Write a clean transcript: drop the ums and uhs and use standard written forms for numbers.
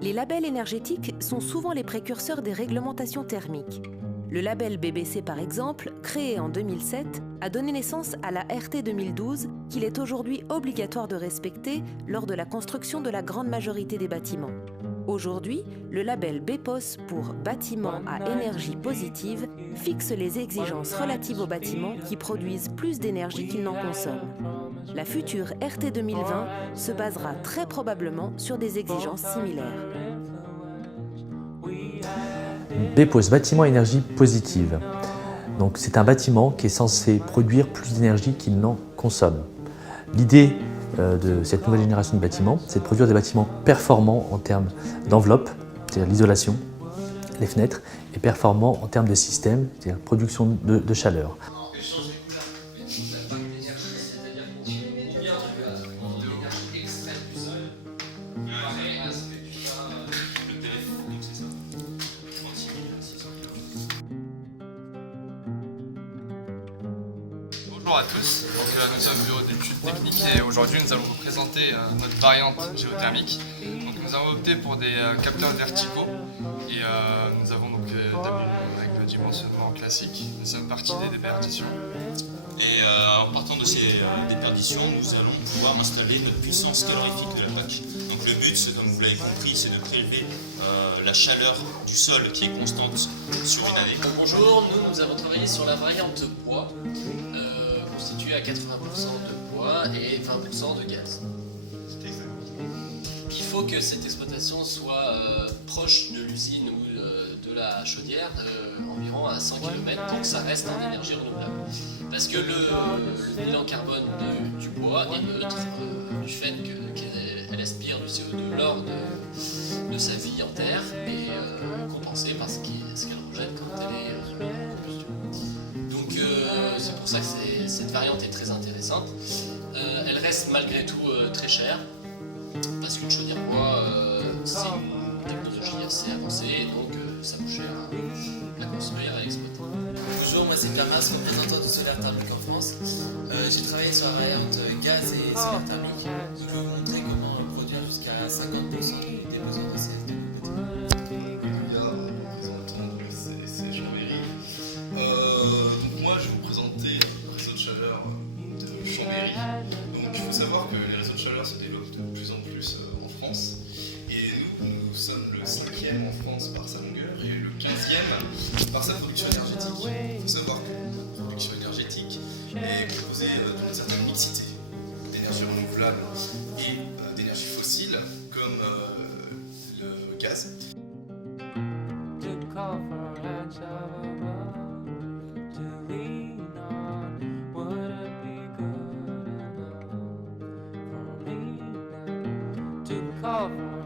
Les labels énergétiques sont souvent les précurseurs des réglementations thermiques. Le label BBC par exemple, créé en 2007, a donné naissance à la RT 2012 qu'il est aujourd'hui obligatoire de respecter lors de la construction de la grande majorité des bâtiments. Aujourd'hui, le label BEPOS pour bâtiments à énergie positive fixe les exigences relatives aux bâtiments qui produisent plus d'énergie qu'ils n'en consomment. La future RT 2020 se basera très probablement sur des exigences similaires. BEPOS, bâtiment à énergie positive. Donc c'est un bâtiment qui est censé produire plus d'énergie qu'il n'en consomme. L'idée de cette nouvelle génération de bâtiments, c'est de produire des bâtiments performants en termes d'enveloppe, c'est-à-dire l'isolation, les fenêtres, et performants en termes de système, c'est-à-dire production de chaleur. Bonjour à tous, nous sommes au bureau d'études techniques et aujourd'hui nous allons vous présenter notre variante géothermique. Donc, nous avons opté pour des capteurs verticaux et nous avons donc avec le dimensionnement classique. Nous sommes partis des déperditions. Et en partant de ces déperditions, nous allons pouvoir installer notre puissance calorifique de la plaque. Donc le but, comme vous l'avez compris, c'est de prélever la chaleur du sol qui est constante sur une année. Bonjour, nous avons travaillé sur la variante bois, constituée à 80% de bois et 20% de gaz. Il faut que cette exploitation soit proche de l'usine ou de la chaudière, environ à 100 km, donc ça reste en énergie renouvelable. Parce que le bilan carbone du bois est neutre du fait qu'elle aspire du CO2 lors de sa vie en terre et compensé par ce qu'elle rejette quand elle est en combustion. Donc c'est pour ça que cette variante est très intéressante. Elle reste malgré tout très chère, parce qu'une chaudière bois c'est une technologie assez avancée, donc ça coûte cher à construire et à exploiter. Bonjour, moi c'est Kamas, représentant du solaire thermique en France. J'ai travaillé sur la variante gaz et solaire thermique. Je vais vous montrer comment produire jusqu'à 50% des besoins de CSD. Représentant de CDC Chambéry. Donc moi je vais vous présenter le réseau de chaleur de Chambéry. Donc il faut savoir que les réseaux de chaleur se développent de plus en plus en France. Et nous sommes le 5e en France par sa longueur et le 15e par sa production énergétique. Il faut savoir que notre production énergétique est composée d'une certaine mixité d'énergie renouvelable et d'énergie fossile comme le gaz. Call for